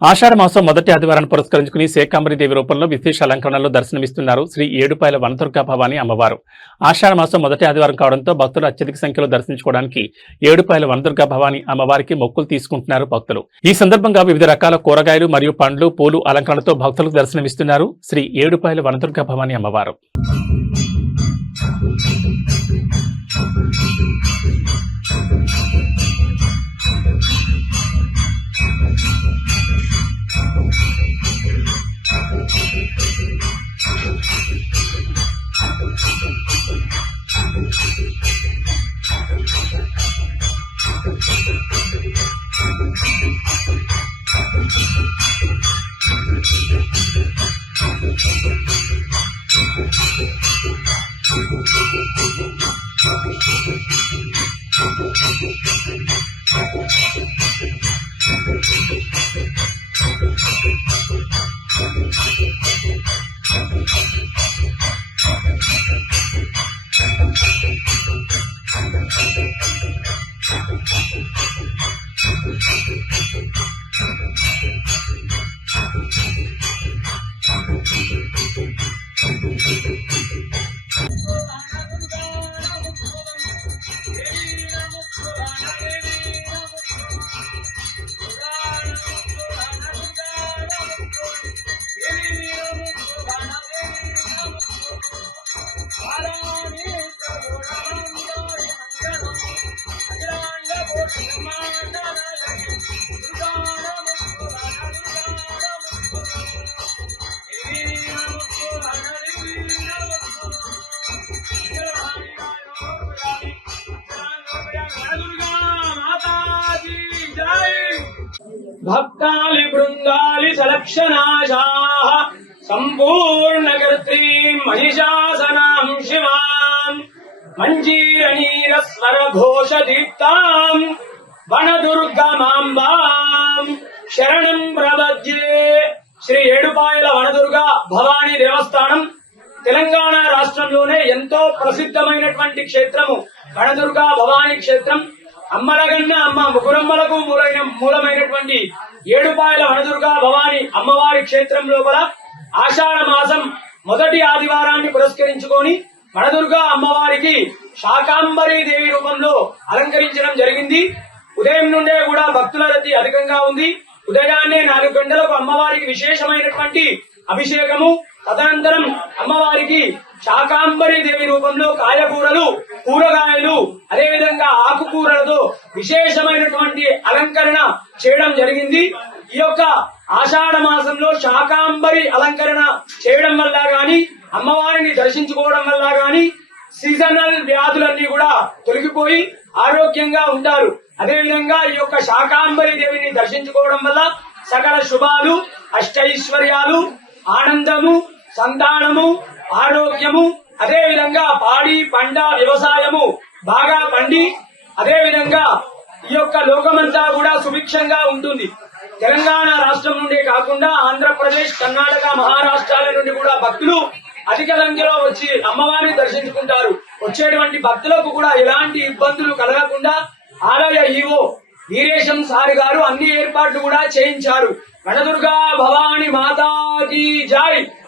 ఆషాఢ మాసం మొదటి ఆదివారాన్ని పురస్కరించుకుని శేకాంబరీదేవి రూపంలో విశేష అలంకరణలో దర్శనమిస్తున్నారు శ్రీ ఏడుపాయల వనదుర్గా భవానీ అమ్మవారు. ఆషాఢ మాసం మొదటి ఆదివారం కావడంతో భక్తులు అత్యధిక సంఖ్యలో దర్శించుకోవడానికి ఏడుపాయల వనదుర్గా భవానీ అమ్మవారికి మొక్కులు తీసుకుంటున్నారు భక్తులు. ఈ సందర్భంగా వివిధ రకాల కూరగాయలు మరియు పండ్లు పూలు అలంకరణతో భక్తులకు దర్శనమిస్తున్నారు శ్రీ ఏడుపాయల వనదుర్గా భవానీ అమ్మవారు. भक्तालि बृंदालि सलक्षणाशाः सम्पूर्णकर्त्रीं महिषासनां शिवाम् मञ्जीरनीरस्वरघोषदीप्ताम् वनदुर्गमाम्बाम् शरणं प्रपद्ये. శ్రీ ఏడుపాయల వనదుర్గ భవానీ దేవస్థానం తెలంగాణ రాష్ట్రంలోనే ఎంతో ప్రసిద్ధమైనటువంటి క్షేత్రము వనదుర్గ భవానీ క్షేత్రం. అమ్మలగన్న అమ్మ ముగురమ్మలకు మూలమైనటువంటి ఏడుపాయల వనదుర్గా భవానీ అమ్మవారి క్షేత్రం లోపల ఆషాఢ మాసం మొదటి ఆదివారాన్ని పురస్కరించుకొని వనదుర్గా అమ్మవారికి శాకాంబరీ దేవి రూపంలో అలంకరించడం జరిగింది. ఉదయం నుండే కూడా భక్తుల రద్దీ అధికంగా ఉంది. ఉదయాన్నే 4 గంటలకు అమ్మవారికి విశేషమైనటువంటి అభిషేకము, తదనంతరం అమ్మవారికి శాకాంబరీ దేవి రూపంలో కాయకూరలు, కూరగాయలు, అదేవిధంగా ఆకుకూరలతో విశేషమైనటువంటి అలంకరణ చేయడం జరిగింది. ఈ యొక్క ఆషాఢ మాసంలో శాకాంబరి అలంకరణ చేయడం వల్ల గాని, అమ్మవారిని దర్శించుకోవడం వల్ల గాని సీజనల్ వ్యాధులన్నీ కూడా తొలగిపోయి ఆరోగ్యంగా ఉంటారు. అదేవిధంగా ఈ యొక్క శాకాంబరీ దేవిని దర్శించుకోవడం వల్ల సకల శుభాలు, అష్టైశ్వర్యాలు, ఆనందము, సంతానము, ఆరోగ్యము, అదే విధంగా పాడి పంట వ్యవసాయము బాగా పండి అదే విధంగా ఈ యొక్క లోకమంతా కూడా సుభిక్షంగా ఉంటుంది. తెలంగాణ రాష్ట్రం నుండే కాకుండా ఆంధ్రప్రదేశ్, కర్ణాటక, మహారాష్ట్రాల నుండి కూడా భక్తులు అధిక సంఖ్యలో వచ్చి అమ్మవారిని దర్శించుకుంటారు. వచ్చేటువంటి భక్తులకు కూడా ఎలాంటి ఇబ్బందులు కలగకుండా ఆలయ ఈవో వీరేశం సార్ గారు అన్ని ఏర్పాట్లు కూడా చేయించారు. వనదుర్గా భవానీ మాతాకి జై.